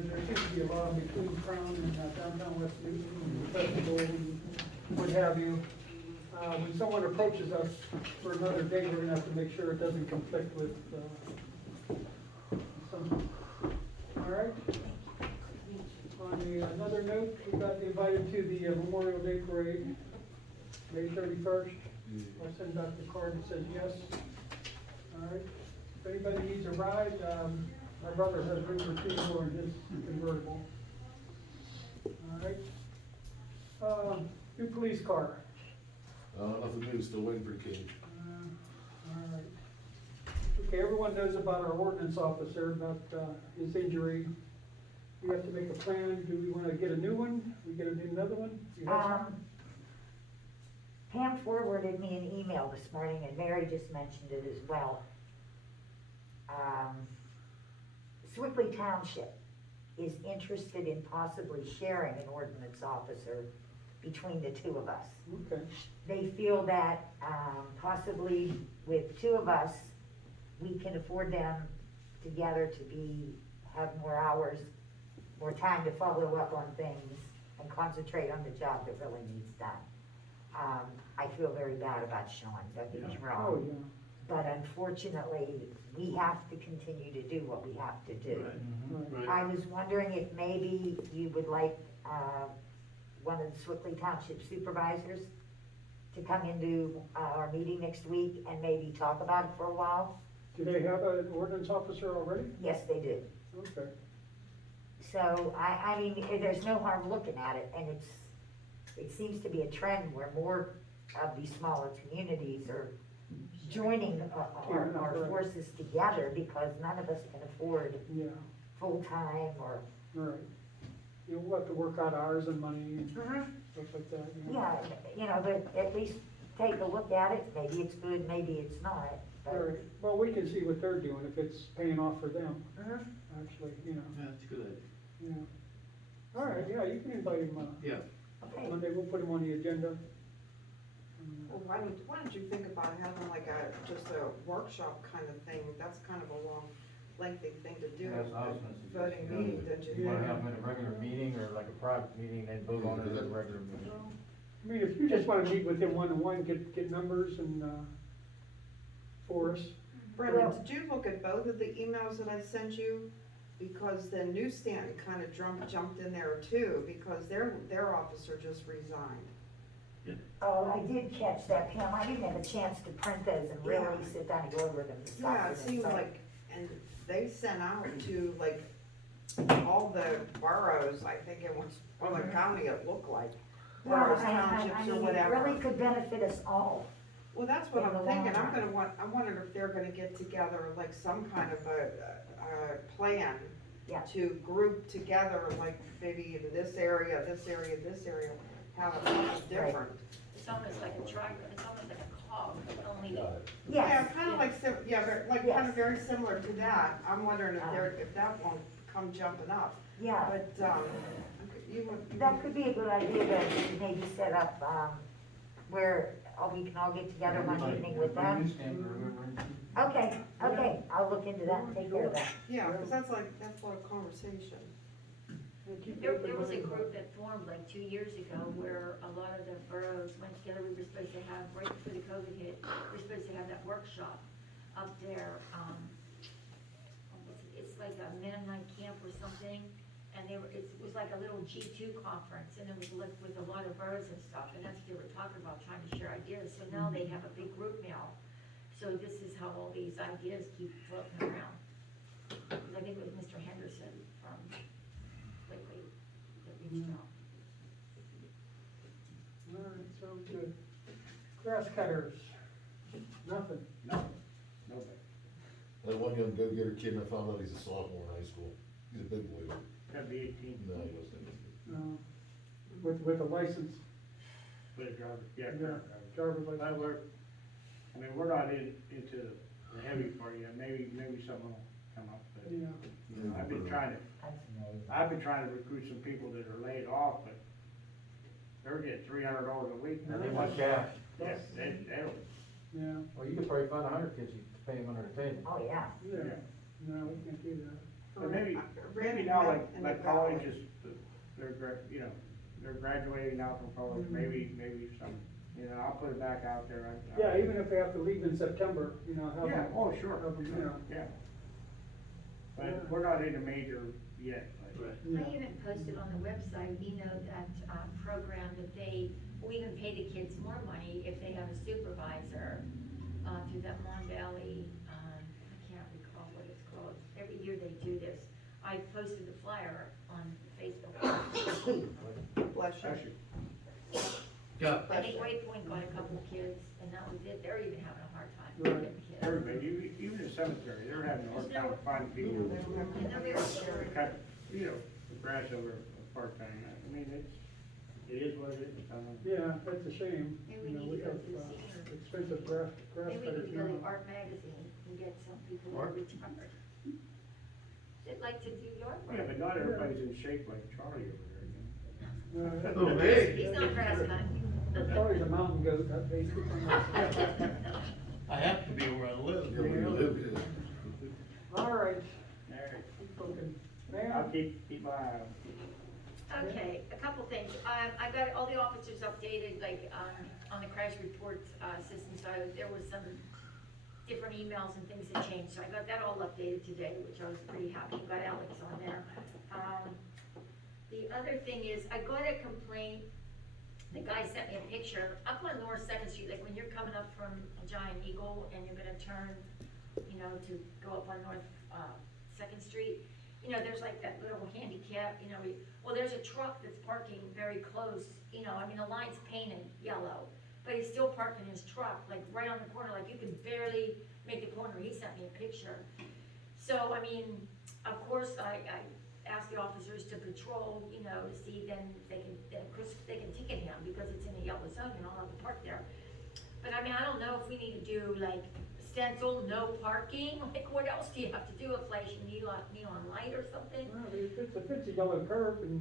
there seems to be a lot between Crown and downtown West Newton, and the festival and what have you. When someone approaches us for another day, we're gonna have to make sure it doesn't conflict with, some, all right? On another note, we got invited to the Memorial Day Parade, May 31st. I'll send out the card that says yes. All right, if anybody needs a ride, my brother has room for 2 more in his convertible. All right, new police car. Nothing new, still waiting for the king. All right. Okay, everyone knows about our ordinance officer, about his injury. We have to make a plan. Do we want to get a new one? We get another one? You have some? Pam forwarded me an email this morning, and Mary just mentioned it as well. Swickley Township is interested in possibly sharing an ordinance officer between the 2 of us. Okay, They feel that, possibly with 2 of us, we can afford them together to have more hours, more time to follow up on things and concentrate on the job that really needs done. I feel very bad about Sean, don't get me oh, wrong, yeah. but unfortunately, we have to continue to do what we have to do. Right. I was wondering if maybe you would like, one of the Swickley Township supervisors to come into our meeting next week and maybe talk about it for a while? Do they have an ordinance officer already? Yes, they do. Okay. So, I mean, there's no harm looking at it, and it seems to be a trend where more of these smaller communities are joining our forces together because none of us can afford Yeah, full-time or. right. We'll have to work out hours and money and stuff like that. Yeah, you know, but at least take a look at it, maybe it's good, maybe it's not, All but. right, well, we can see what they're doing, if it's paying off for them, Mhm. actually, Yeah, that's a good idea. yeah. All right, yeah, you can invite him, Yeah. Okay. Monday, we'll put him on the agenda. Well, why don't you think about having like just a workshop kind of thing? That's kind of a long, lengthy thing to do. That's what I was gonna suggest. Voting meeting, don't you You wanna think? have them in a regular meeting or like a private meeting, then vote on it at a regular meeting? I mean, if you just wanna meet with him one-on-one, get numbers and, for us. Brenda, did you look at both of the emails that I sent you? Because the newsstand kind of jumped in there too, because their officer just resigned. Oh, I did catch that, Pam, I didn't have a chance to print those and really Yeah. sit down and go over them this Yeah, it afternoon, seemed but- like, and they sent out to like all the boroughs, I think it was, or the county it looked like. Well, Boroughs, I townships or mean, it whatever. really could benefit us all. Well, that's what in I'm the long thinking, run. I wondered if they're gonna get together like some kind of a plan Yeah. to group together, like maybe in this area, this area, this area, have a something different. It's almost like a tractor, it's almost like a cog, only, Yeah, Yes, kinda like, like Yes. kinda very similar to that, I'm wondering if that won't come jumping up, yeah, but, you would. that could be a good idea to maybe set up, where we can all get together one evening with them. Okay, I'll look into that and take care of that. Yeah, cause that's a lot of conversation. there was a group that formed like 2 years ago where a lot of the boroughs went together. We were supposed to have, right before the COVID hit, we were supposed to have that workshop up there. It's like a Mennonite camp or something, and it was like a little G2 conference, and it was with a lot of boroughs and stuff, and that's what they were talking about, trying to share ideas. So now they have a big group now. So this is how all these ideas keep floating around. Because I think it was Mr. Henderson from Lately that reached out. All right, sounds good. Grass cutters, nothing. No. That one young go-getter kid, I found out he's a sophomore in high school. He's a big boy. Gotta be 18. No, he wasn't. With a license, With a driver, yeah, driver's But license. we're not into the heavy part yet, maybe someone will come up, but Yeah, I've been trying to recruit some people that are laid off, but they're getting $300 a week. And they want cash. Yes, they'll, yeah, Well, you could probably find 100 kids, you pay them under the table. Oh, yeah. yeah. No, we can't do that. But maybe, Randy now, went and like they got it. colleges, they're graduating now from college, maybe some, I'll put it back out there. Yeah, even if they have to leave in September, have Yeah, them, oh, sure, have them, yeah. But we're not in a major yet. yeah. I even posted on the website, that, program that will even pay the kids more money if they have a supervisor, through that Mon Valley, I can't recall what it's called. Every year they do this. I posted the flyer on Facebook. Bless you. Actually, I think Waypoint got a couple of kids, and that was it. They're even having a hard time Right. getting kids. everybody, even the cemetery, they're having a hard time finding people They don't have And they're very short. to cut, the grass over a part-time. I mean, it is what it is. Yeah, that's a shame. Maybe we You know, need to go have, to the senior. expensive grass Maybe we cutters could go to now. Art Magazine and get some people who are retired. They'd like to do yard work. Yeah, but not everybody's in shape like Charlie over there, No, Oh, hey. He's not grass cutting. Charlie's a mountain goat, that basically. I have to be where I live. Yeah, where you live, yeah. All right, Alright, keep looking. I'll Ma'am? keep my eye out. Okay, a couple things. I got all the officers updated, like, on the crash report, system, so there was some different emails and things that changed, so I got that all updated today, which I was pretty happy, got Alex on there. The other thing is, I got a complaint, the guy sent me a picture, up on North Second Street, like when you're coming up from Giant Eagle and you're gonna turn, to go up on North, Second Street, there's like that little handicap, well, there's a truck that's parking very close, the line's painted yellow, but he's still parking his truck, like right on the corner, like you can barely make the corner, he sent me a picture. So, of course, I asked the officers to patrol, to see then they can ticket him because it's in a yellow zone and I'll have to park there. But I don't know if we need to do like stencil, no parking, like what else do you have to do, a flashing neon light or something? Well, if it's a yellow curve and,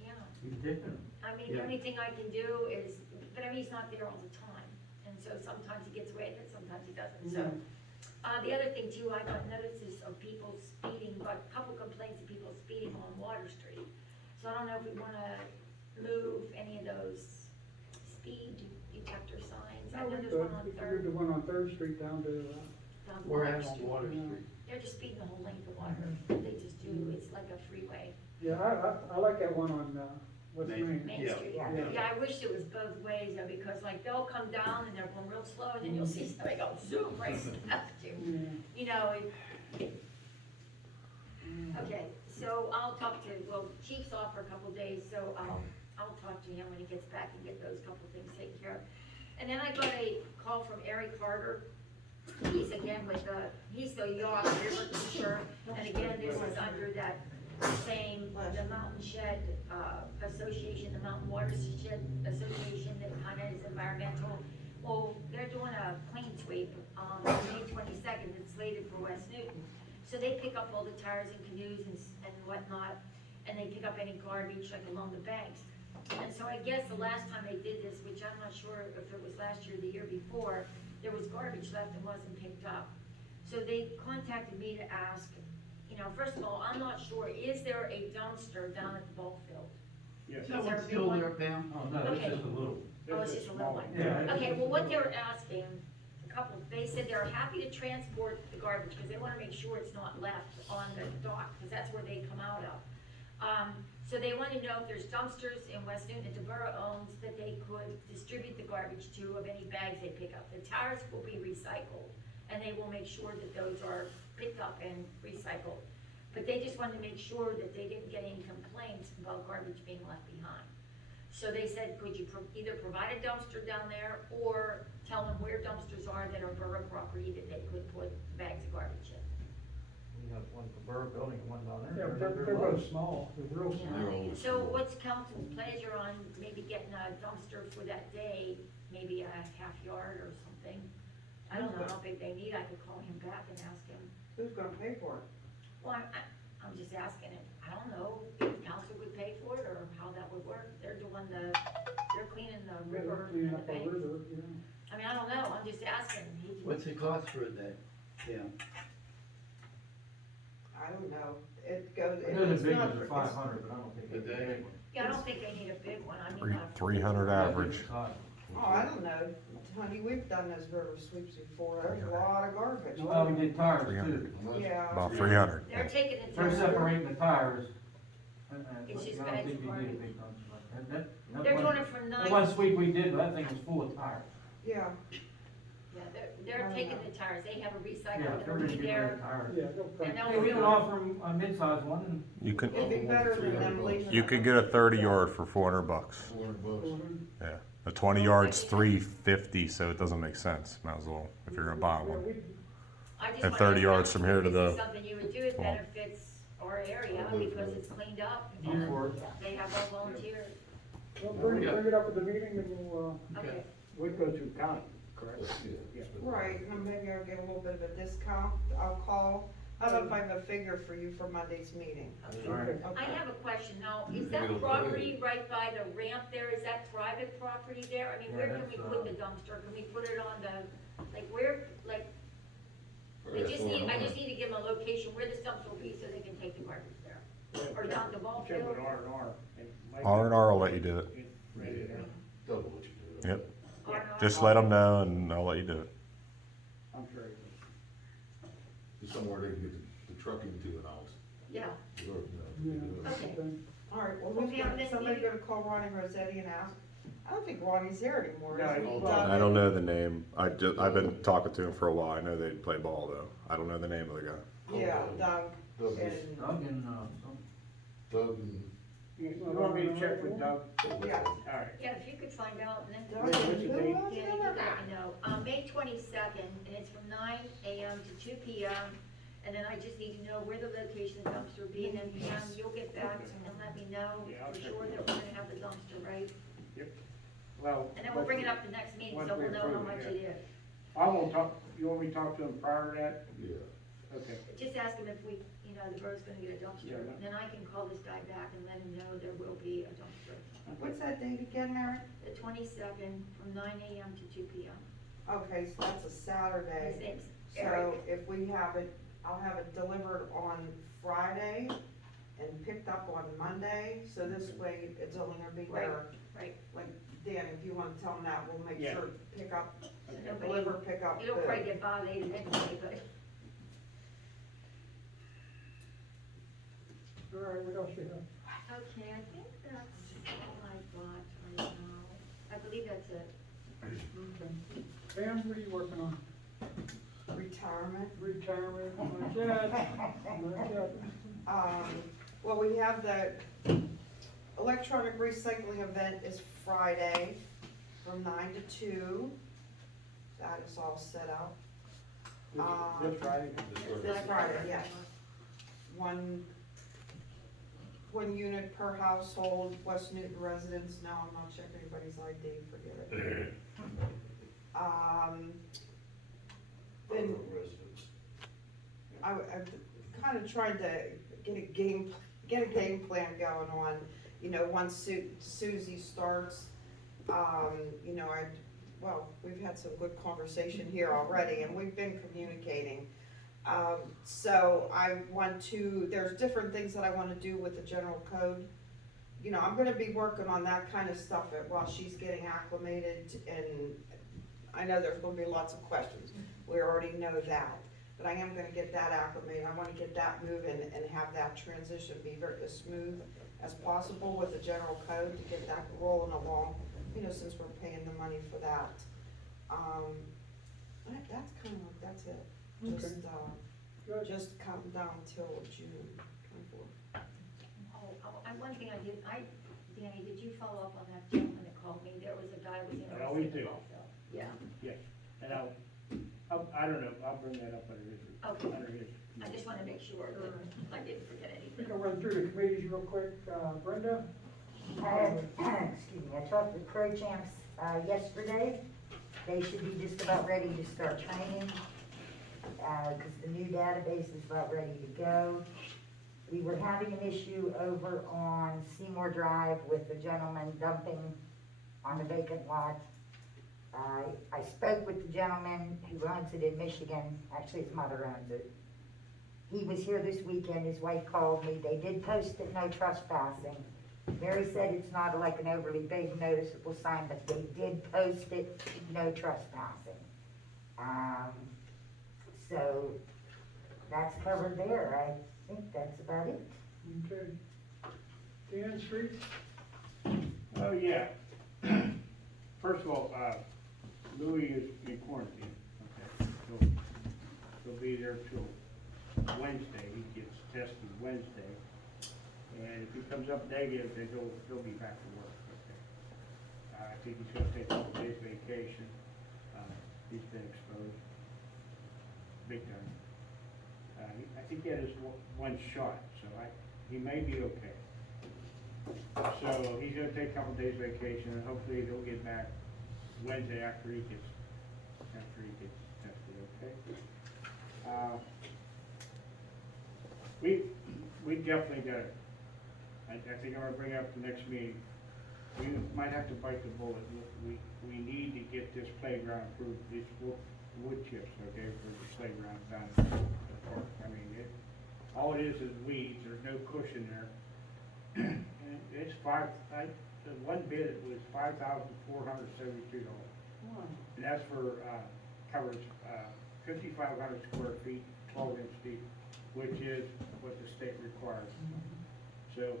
Yeah, the Yeah. only thing I can do is, but he's not there all the time, and so sometimes he gets away with it, sometimes he doesn't, so. The other thing too, I got notices of people speeding, got a couple complaints of people speeding on Water Street. So I don't know if we wanna move any of those speed detector signs, I know there's one on we could Third, do the one on Third Street down to, down We're Water at on Street. Water Yeah. Street. They're just speeding the whole length of Water, they just do, it's like a freeway, yeah, I like that one on, West Main. Main Yeah. Street. Yeah. Yeah, I wish it was both ways though, because like they'll come down and they're going real slow, and then you'll see somebody go zoom right past you. Yeah. Okay, so I'll talk to, Chief's off for a couple days, so I'll talk to him when he gets back and get those couple things taken care of. And then I got a call from Eric Carter. He's again with he's the yacht river teacher, and again, this is under that same, the Mountain Shed, Association, the Mountain Watershed Association, that kinda is environmental. Well, they're doing a clean sweep, on May 22nd, it's slated for West Newton. So they pick up all the tires and canoes and whatnot, and they pick up any garbage like along the banks. And so I guess the last time they did this, which I'm not sure if it was last year or the year before, there was garbage left and wasn't picked up. So they contacted me to ask, first of all, I'm not sure, is there a dumpster down at the ball field? Yes. Is that one still there, Pam? Oh, no, Okay. it's just a little. Oh, it's just a little one. Yeah. Okay, well, what they were asking, they said they're happy to transport the garbage, because they wanna make sure it's not left on the dock, because that's where they come out of. So they wanna know if there's dumpsters in West Newton that the borough owns that they could distribute the garbage to, of any bags they pick up. The tires will be recycled, and they will make sure that those are picked up and recycled. But they just wanted to make sure that they didn't get any complaints about garbage being left behind. So they said, could you either provide a dumpster down there, or tell them where dumpsters are that are borough property that they could put bags of garbage in. You got one for Burr Building and one down Yeah, there. but they're both small, they're real Yeah. small. They're always So small. what's council's pleasure on maybe getting a dumpster for that day, maybe a half yard or something? I don't know how big they need, I could call him back and ask him. Who's gonna pay for it? Well, I'm just asking it, I don't know if council would pay for it, or how that would work, they're cleaning the river Cleaning and the up the banks. river, I don't know, I'm just asking. What's it cost for a day? Yeah. I don't know, it goes, I know the it's big not, ones are it's- 500, but I don't think they The need a day. big one. Yeah, I don't think they need a big one, I mean. 300 Yeah, average. big size. oh, I don't know, honey, we've done those river sweeps before, there's a lot of garbage. Oh, we did tires 300. too. Yeah. About 300. They're taking the They're tires, separating the tires. It's just I bad don't think they for need a parking. big dumpster like that. That they're one- doing it from That 9, one sweep we did, that thing was full of tires. Yeah, yeah, they're taking the tires, they have a Yeah, recycle, they're they're gonna get rid there, of tires. Yeah, no and problem. they'll Hey, we can reload. offer them a mid-size one and You can it'd be better than them leaving. you could get a 30 yard for $400. 400 bucks. Yeah, a 20 yard's $350, so it doesn't make sense. Might as well if you're gonna buy Yeah, one. we- I just And wanna 30 know yards from here to if this is the something you would do, it wall. benefits our area, I'll do it because for it's cleaned up, go and for it. they have all volunteers, Well, bring it up at the meeting and we'll, okay. We go through county, correct? Yeah. Right, and maybe I'll get a little bit of a discount, I'll call, I don't know if I have a figure for you for Monday's meeting. Okay. All right. okay. I have a question now, is We that don't property right by the ramp there, is that private property there? I mean, Yeah, where can we that's, put the dumpster, can we put it on the, like, where, like, I just need to give them a location where this dumpster will be so they can take the garbage there. Or down the ball Check field. with R&R. and make R&R will let you do it. it ready there. Double what you do. Yep. Or no, Just let them know and I'll let you do it. I'm sure it Just somewhere they can get the truck into an house. Yeah, Or, Yeah, you know, Okay. okay. All right, well, We'll who's be on gonna, this somebody meeting. gonna call Ronnie Rossetti and ask? I don't think Ronnie's there anymore, No, is he? he's Doug? I don't know the name. I've been talking to him for a while. I know they play ball though. I don't know the name of the guy. Yeah, Doug, Doug, and, Doug and, some. Doug and. You want me to check with Doug? yeah. All right. yeah, if you could find out, and then. Doug, Wait, and what's the who date? else? Yeah, you can let me know. May 22nd, and it's from 9 AM to 2 PM. And then I just need to know where the location of the dumpster will be, and then Pam, you'll get back and let me know Yeah, I'll for check sure with that we're gonna have the dumpster, right? Well. And then we'll bring it up the next meeting, once so we we'll know how approve it, much yeah. it is. I won't talk, you want me to talk to him prior to that? Yeah. Okay. Just ask him if we, the borough's gonna get a dumpster, Yeah. and then I can call this guy back and let him know there will be a dumpster. What's that date again, Mary? The 22nd, from 9 AM to 2 PM. Okay, so that's a His Saturday, name's so Eric. if we have it, I'll have it delivered on Friday and picked up on Monday, so this way it's only gonna be there. Right. Like, Dan, if you wanna tell them that, we'll make Yeah. sure pick up, Okay. deliver, pick up. It'll the- probably get violated anyway, but. All right, what else you have? Okay, I think that's all I got right now. I believe that's it. Okay. Pam, what are you working on? Retirement. Retirement, not yet, not yet. Well, we have the electronic recycling event is Friday from 9 to 2. That is all set up. This Friday? This Friday, yes. One unit per household, West Newton residents, no, I'm not checking anybody's ID, forget it. Then Residents. I've kind of tried to get a game plan going on, once Susie starts, we've had some good conversation here already, and we've been communicating. So there's different things that I wanna do with the general code. I'm gonna be working on that kind of stuff while she's getting acclimated, and I know there's gonna be lots of questions, we already know that. But I am gonna get that acclimated, I wanna get that moving and have that transition be very as smooth as possible with the general code to get that rolling along, since we're paying the money for that. That's it, just, Good. just counting down till June 24th. One thing Danny, did you follow up on that gentleman that called me? There was a guy who was interested. I always in do. also. Yeah, And I don't know, I'll bring that up under okay. his. I just wanna make sure that I didn't forget We anything. can run through the committees real quick. Brenda? Excuse me, I talked with Pro Champs, yesterday. They should be just about ready to start training, cause the new database is about ready to go. We were having an issue over on Seymour Drive with the gentleman dumping on the vacant lot. I spoke with the gentleman who owns it in Michigan, actually his mother owns it. he was here this weekend, his wife called me, they did post it, no trespassing. Mary said it's not like an overly big noticeable sign, but they did post it, no trespassing. So, that's covered there, I think that's about it. Okay. Dan, streets? Oh, yeah. First of all, Louis is in quarantine, okay? He'll be there till Wednesday. He gets tested Wednesday. And if he comes up negative, then he'll be back to work, okay? I think he's gonna take a couple days vacation. He's been exposed, big time. I think he had his one shot, so he may be okay. So he's gonna take a couple days vacation, and hopefully he'll get back Wednesday after he gets tested, okay? We definitely gotta, I think I'm gonna bring it up the next meeting. We might have to bite the bullet. We need to get this playground approved, these wood chips, okay, for the playground down at the park. I mean, all it is weeds, there's no cushion there. And it's the one bid was $5,472. And that's for, covers, 5,500 square feet, 12-inch deep, which is what the state requires. So,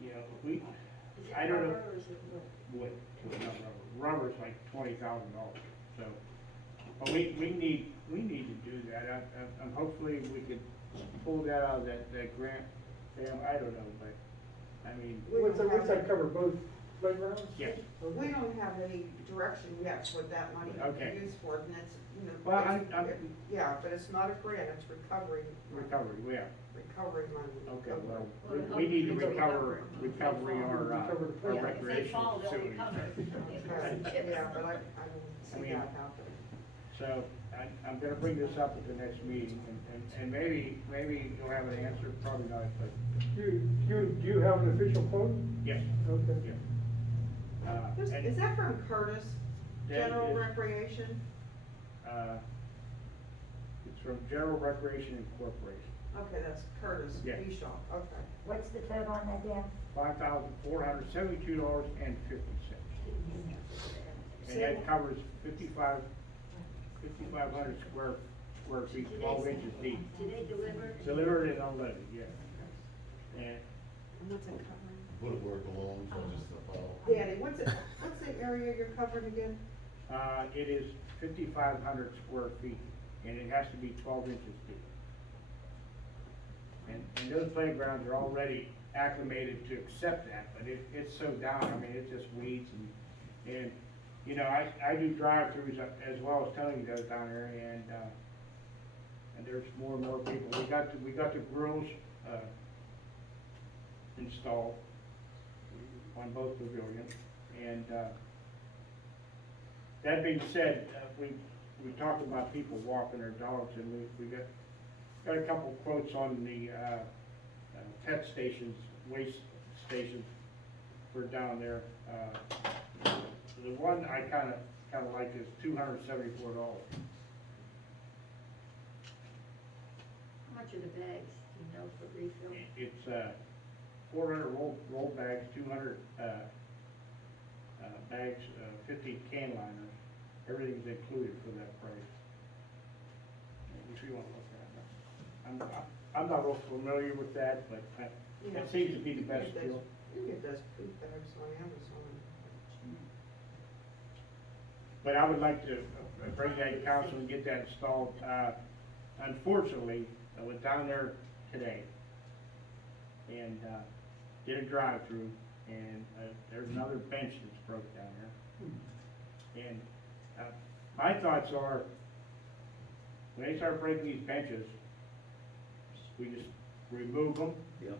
you know, I don't know. Wood, not rubber. Rubber's like $20,000, so, but we need to do that. I'm hopefully we could pull that out of that grant, I don't know, but, I mean. What's that cover, both playgrounds? Yes. Okay. We don't have any direction yet what that money would Okay. be used for, and it's, you know. Well, Yeah, but it's not a grant, it's recovery. Recovery, yeah. Recovery money. Okay, well, we need to recover our Yeah, recreational if they fall, they'll facilities. Okay, yeah, but I don't see mean, that happening. So, I'm gonna bring this up at the next meeting, and maybe you'll have an answer, probably not, but, Do you have an official quote? yes, Okay. yeah. And, Is that from Curtis, That General is- Recreation? It's from General Recreation Incorporated, Okay, that's Curtis, Yeah. Bishop, okay. What's the code on that, Dan? $5,472.50. And that covers 5,500 square feet, 12 inches deep. Do they deliver? Delivered and unloaded, yeah. And And what's it covering? Put it where it belongs, not just the file. Danny, what's the area you're covering again? it is 5,500 square feet, and it has to be 12 inches deep. And those playgrounds are already acclimated to accept that, but it's so down, I mean, it's just weeds and, you know, I do drive-throughs as well as Tony does down there, and there's more and more people. We got the grills, installed on both pavilions, and, that being said, we talked about people walking their dogs, and we got a couple quotes on the, pet stations, waste stations for down there. The one I kinda like is $274. How much are the bags, do you know, for refill? It's, 400 roll bags, 200, bags, 50 can liners. Everything's included for that price. If you wanna look at it. I'm not real familiar with that, but Yeah. it seems to be the best You deal. can get those poop bags on Amazon. But I would like to bring that to council and get that installed. Unfortunately, I went down there today and, did a drive-through, and, there's another bench that's broke down there. And, my thoughts are, when they start breaking these benches, we just remove them. Yeah.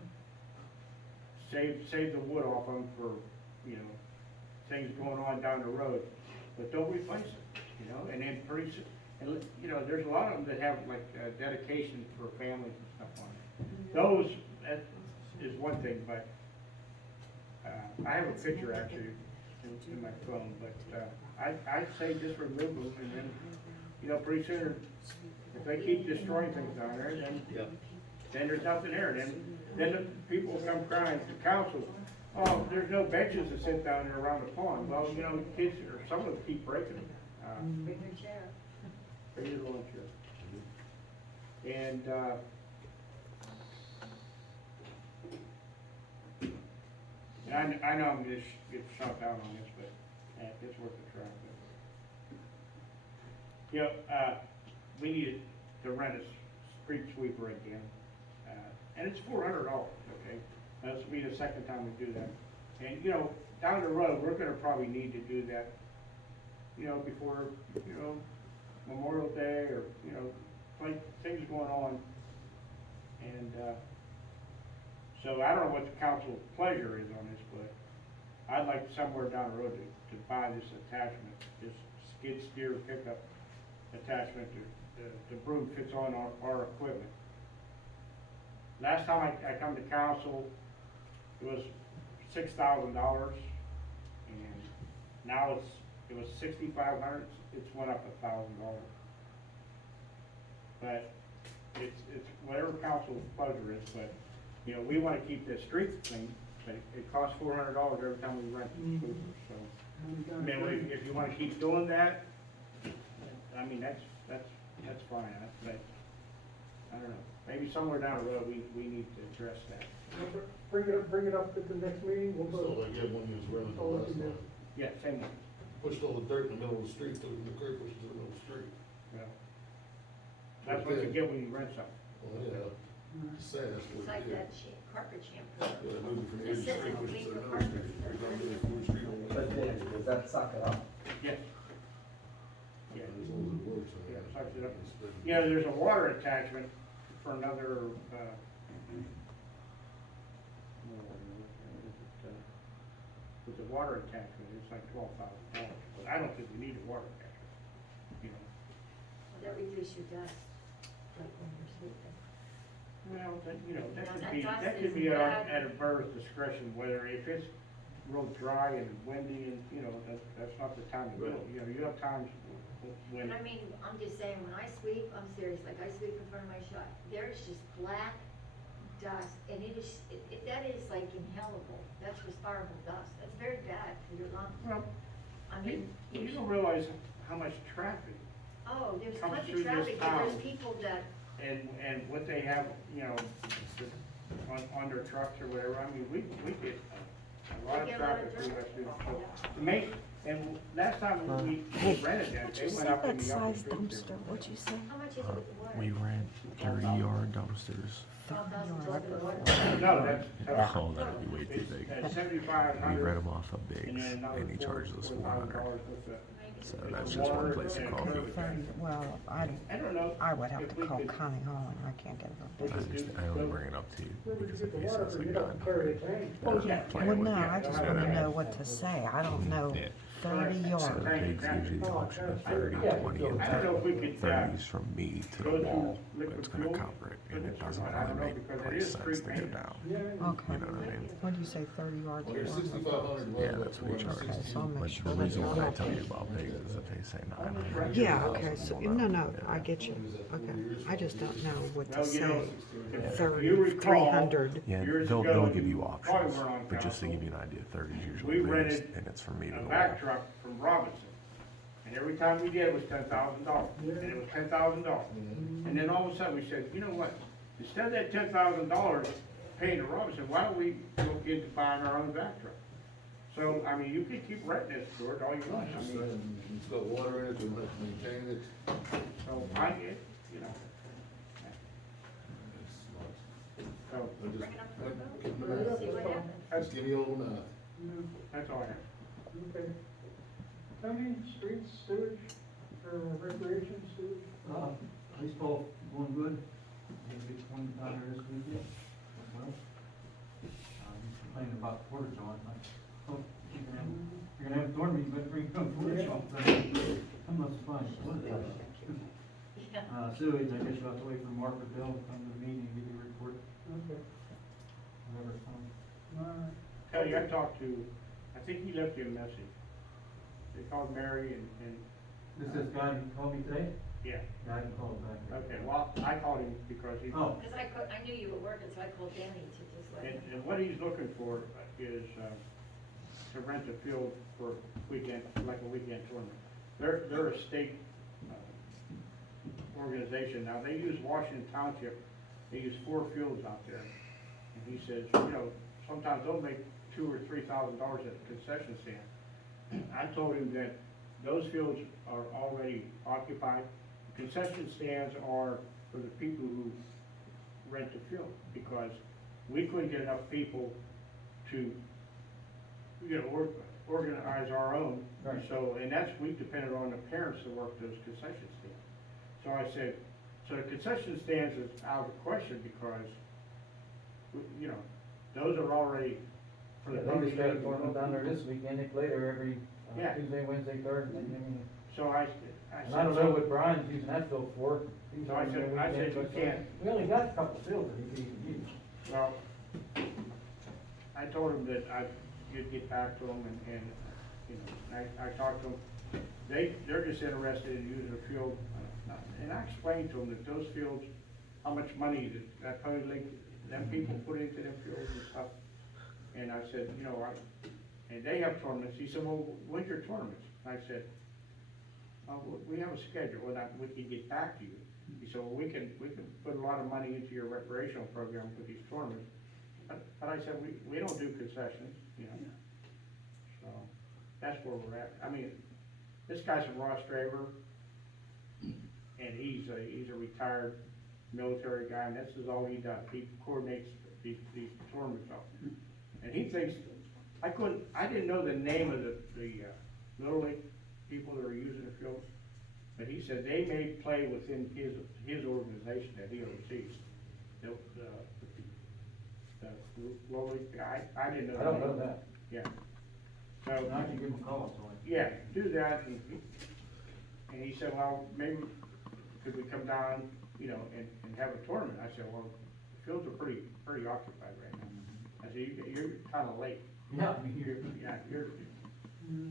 Save the wood off them for, you know, things going on down the road, but don't replace it, you know, and then pretty soon, and, you know, there's a lot of them that have like dedication for families and stuff on it. Those, that is one thing, but, I have a picture actually in my phone, but, I'd say just remove them, and then, you know, pretty soon, if they keep destroying things down there, then Yeah. then there's nothing there, then the people come crying to council, oh, there's no benches to sit down there around the pond, well, you know, kids, or some of them keep breaking them. Bring your chair. Bring your lawn chair. And, and I know I'm gonna get shot down on this, but, it's worth a try, but. You know, we need to rent a street sweeper again, and it's $400, okay? This will be the second time we do that. And, you know, down the road, we're gonna probably need to do that, you know, before, you know, Memorial Day, or, you know, like, things going on. And, so I don't know what the council's pleasure is on this, but I'd like somewhere down the road to buy this attachment, this skid steer pickup attachment. The broom fits on our equipment. Last time I come to council, it was $6,000, and now it was $6,500, it's went up $1,000. But it's whatever council's pleasure is, but, you know, we wanna keep the streets clean, but it costs $400 every time we rent the sweeper, so. I mean, if you wanna keep doing that, I mean, that's fine, but, I don't know, maybe somewhere down the road, we need to address that. Bring it up at the next meeting, we'll So go. like that one you was running the I'll let last you know. time. Yeah, same one, Pushed all the dirt in the middle of the street, took it in the curb, pushed it in the middle of the street. yeah. That's what you get when you rent something. Well, yeah, it's sad, that's It's what like it that did. carpet shampoo. Yeah, they moved it from It here to the says street, it'll pushed it clean to your another carpet. street. They done did it from the street over But there. then, does that suck it up? Yes. Yeah. As long as it works, I mean. Yeah, sucks it up. it's been- You know, there's a water attachment for another, with the water attachment, it's like $12,000, but I don't think you need a water attachment, you know. That reduce your dust, like when you're sleeping. Well, that, you know, No, that that could dust be isn't at bad. a bird's discretion, whether if it's real dry and windy and, you know, that's not the time to do it. You know, you have times when, But I mean, I'm just saying, when I sweep, I'm serious, like I sweep in front of my shop, there's just black dust, and that is like inhalable, that's respirable dust, that's very bad for your lungs. well, I you mean, don't realize how much traffic oh, there's comes tons through of this traffic, but there's town. people that, and what they have, you know, on their trucks or whatever, I mean, we get a lot of They get a lot traffic of through dirt. us, too. So, to make, and last time we rented that, they went up in the upper street there. What'd you say? how much is it with the water? We rent 30-yard dumpsters. $12,000 No, that's. Oh, that'd be way too big. That's 7,500. We rent them off of And Biggs, then another and he charges us $400. $4,000 with the- So with that's the just one water place to and call. curb and- Well, I don't know. I would have if to we call could- Connie Hall, and I can't get we her. I could do- just, I only bring it up to you Where would you because get if the he water says from? a You gun, don't carry a tank. Oh, yeah, playing well, with no, you, I just you wanna what I know mean? what to say, I don't know, Yeah. 30 So yards. Biggs gives you the option of 30, 20, and I don't know if we could, 30's from me to go the through wall, but liquid it's gonna fuel cover it, for and this it doesn't one. I don't really know, make because it price is sense to go pre-painted. down. Yeah. Okay, You know what I mean? what do you say, 30 yards? Well, there's for? 6,500 Yeah, that's what he charges. Okay, so I'll make But sure the that reason you're why I not- tell you about Biggs is if they say 900. Yeah, okay, so, no, no, I get you, okay, I just don't know what Well, to you know, say. if 30, you recall, 300. Yeah, years they'll ago, give you probably options, weren't on but just to council, give you an idea, 30 is we usually the biggest, rented and it's from me to a the back wall. truck from Robinson. And every time we did was $10,000, and it was $10,000. And then all of a sudden, we said, you know what, instead of that $10,000 paying to Robinson, why don't we look into buying our own back truck? So, I mean, you can keep renting this, George, all you want, I Just mean, saying, it's got water in it, we have to maintain it. so you know, It's not- so, I just- Bring it up to the vote. give me that. See what happens. Just give me a little math. that's all I have. Okay. Tony, streets, sewage, or recreation, sewage? Baseball going good. Had a big swing down there this weekend. Well, complaining about porta john. Oh, you're gonna have a dorm meeting, you better bring some porta john. That must be fun. Yeah. Sewage, I guess you'll have to wait for Mark or Bill to come to the meeting and give you a report, Okay. whatever's fun. All right. Kelly, I talked to, I think he left you a message. They called Mary and This guy who called me today? Yeah, Yeah, I can call it back. okay, well, I called him because he, Oh, Cause I knew you were working, so I called Danny to just let him. and what he's looking for is, to rent a field for weekend, like a weekend tournament. They're a state organization, now they use Washington Township, they use 4 fields out there. And he says, you know, sometimes they'll make $2,000 or $3,000 at the concession stand. I told him that those fields are already occupied. Concession stands are for the people who rent the field, because we couldn't get enough people to, you know, organize our own. Right. So, and that's, we depended on the parents to work those concession stands. So I said, so the concession stands is out of the question because, you know, those are already for the. they just got a tournament down there this weekend, they play there every Yeah. Tuesday, Wednesday, Thursday, I mean, So I and said, I don't know what Brian's using that field for. He's So I on said- there I said weekends, you but can't. We only got a couple fields that he can use. well, I told him that you'd get back to them and, you know, I talked to them. They're just interested in using the field, and I explained to them that those fields, how much money that Pony Lake, them people put into them fields and stuff. And I said, you know, and they have tournaments. He said, well, when's your tournaments? I said, oh, we have a schedule, and we can get back to you. He said, well, we can put a lot of money into your recreational program with these tournaments. But I said, we don't do concessions, you know. So, that's where we're at. I mean, this guy's from Ross Draver, and he's a retired military guy, and this is all he does. He coordinates these tournaments up. And he thinks, I didn't know the name of the Little League people that are using the field, but he said they may play within his organization that he oversees. The Little League guy, I didn't know. I don't know that. Yeah. I So, can give him a call, so. yeah, do that, and he said, well, maybe, could we come down, you know, and have a tournament? I said, well, the fields are pretty occupied right now. I said, you're kinda late. Yeah, I mean,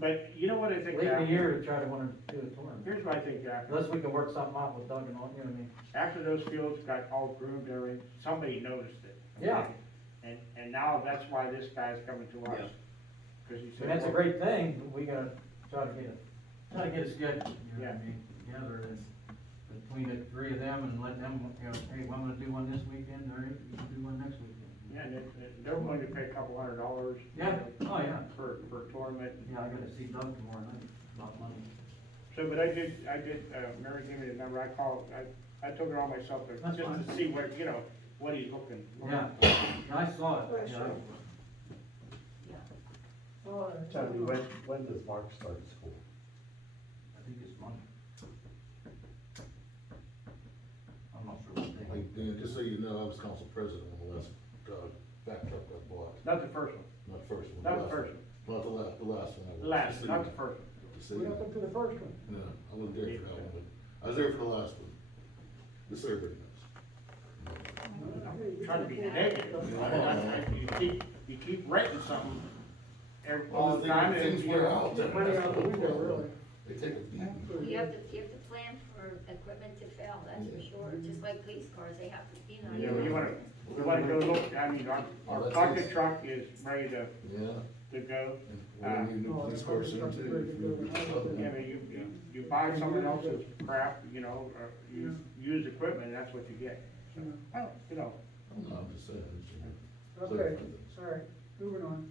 But you know what I think? late in the Jack? year to try to wanna do a tournament. Here's what I think, Jack. Unless we can work something out with Doug and all, you know what I mean? After those fields got all groomed and everything, somebody noticed it. okay? Yeah. And now that's why this guy's coming to us. Yeah. Cause he And said. that's a well, great thing, but we gotta try to get a schedule, you know what I Yeah. mean, together and between the 3 of them and let them, you know, hey, well, I'm gonna do one this weekend, all right, you can do one next weekend. Yeah, and they're willing to pay a couple $100. Yeah, oh, yeah. For a tournament. Yeah, I gotta see Doug tomorrow night about money. So, but I did, Mary gave me the number, I called, I took it on myself to, That's just fine. to see what, you know, what he's looking. Yeah, I saw it, yeah. All right. Tell me, when does Mark start school? I think it's Monday. I'm not sure what day. Like, just so you know, I was council president when the last, back truck got bought. Not the first one, Not the first one. not the first one, Not the last one. the last, not the first one. Just so What you know. happened to the first one? No, I wasn't there for that one, but I was there for the last one. Just so everybody knows. Trying to be negative. You keep renting something all the time and Things wear out. Money out the window, really. They take a beating. You have to plan for equipment to fail, that's for sure, just like police cars, they have to, you know. You know, you wanna go look, I mean, our that's pocket it. truck is ready to Yeah. go. And we need a new police car soon too. Yeah, I mean, you buy someone else's crap, you know, or you use equipment, and that's what you get. So, well, you know, No, I'm just saying. it's, you know, Okay, clarify things. all right, moving on.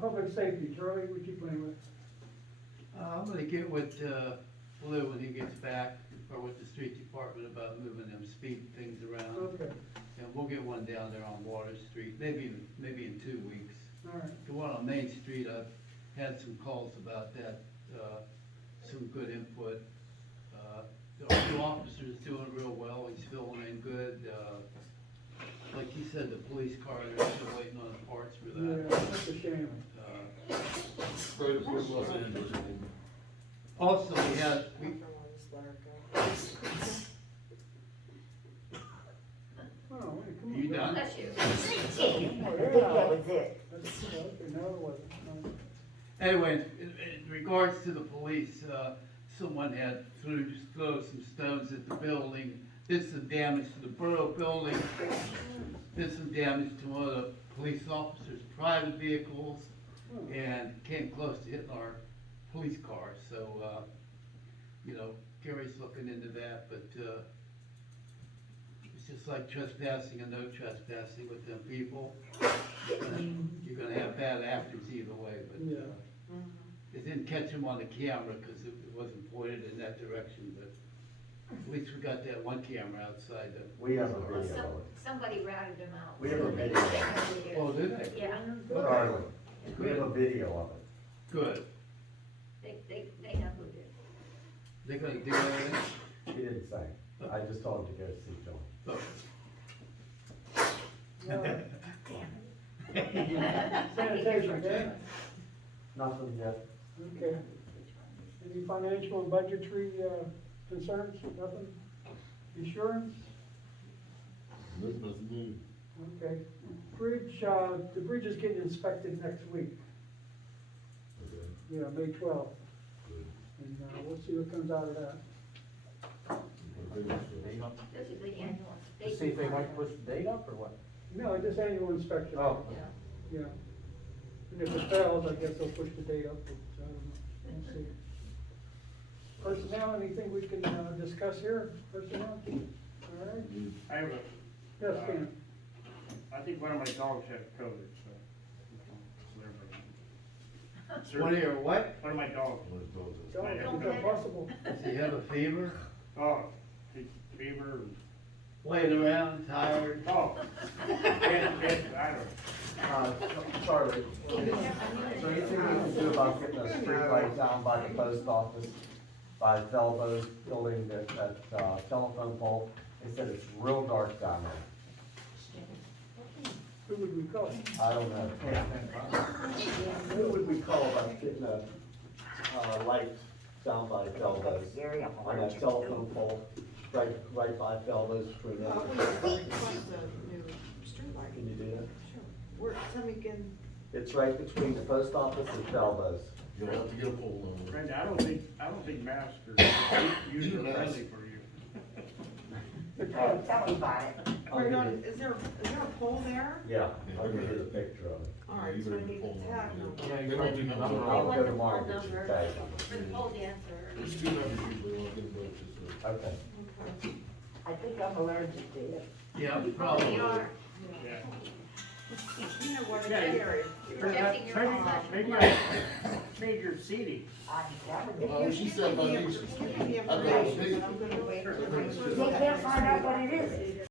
Public safety, Charlie, what you playing with? I'm gonna get with, Lou when he gets back, or with the street department about moving them speed things around. Okay, And we'll get one down there on Water Street, maybe in 2 weeks. all right. The one on Main Street, I've had some calls about that, some good input. The new officer's doing real well, he's filling in good, like he said, the police car, they're still waiting on the parts for Yeah, that. that's a shame. Right before Los Angeles. Also, we had, Oh, hey, come on. you done? Bless you. I think that was it. That's, okay, no, it wasn't. No. Anyway, in regards to the police, someone had throw some stones at the building, did some damage to the borough building, did some damage to one of the police officers' private vehicles, and came close to hitting our police car, so, you know, Gary's looking into that, but, it's just like trespassing and no trespassing with them people. You're gonna have bad actors either way, but, Yeah. it didn't catch him on the camera, cause it wasn't pointed in that direction, but at least we got that one camera outside the. We have a Well, video of it. somebody routed them out. We have a video of it. Oh, did they? Yeah, Charlie, we have a video of it. Good. they know who did. They're gonna do that. He didn't say. I just told him to go see John. All right. Damn Sanitation, Dan? Nothing yet. Okay. Any financial and budgetary, concerns? Nothing? Insurance? Nothing new. Okay. Bridge, the bridge is getting inspected next week. Okay, Yeah, May 12th. good. And, we'll see what comes out of that. This is the annual. To see if they might push the date up or what? No, just annual inspection. Oh. Yeah. Yeah. And if it fails, I guess they'll push the date up, but I don't know. We'll see. Personnel, anything we can, discuss here? Personnel? All right. I have a, Yes, Dan? I think one of my dogs had COVID, so. One of your what? One of my dogs. Don't, is that possible? Does he have a fever? Oh, fever and, Laying around, tired? oh. I don't. Charlie, so you think we can do about getting a street light down by the post office, by Velvo's building that telephone pole? They said it's real dark down there. Who would we call? I don't know. Who would we call about getting a, light down by Velvo's? Gary, I'm On allergic that to. telephone pole, right by Velvo's between them. We request a new streetlight. Can you do that? Sure. Where, somebody can, It's right between the post office and Velvo's. You'll have to get a pole number. Brenda, I don't think masks are user friendly for you. Hey, tell me about it. I'll Right give on, you- is there a pole there? Yeah, I'll give you the picture of it. All right, You so better I get need the pole the tag number. number. Yeah, They you don't do might- numbers. I'll want go the tomorrow phone and get your number. tag. For the pole dancer. There's two numbers usually, I'll get a bunch, so. Okay. Okay. I think I'm allergic to it. Yeah, They probably. are Yeah. You know what, it's Yeah, you- scary. protecting your lawn. Maybe I change your seating. I'm telling you. Well, she said, Give me my the niece- information, I've got a but I'm gonna wait till next week. They can't find out what it is.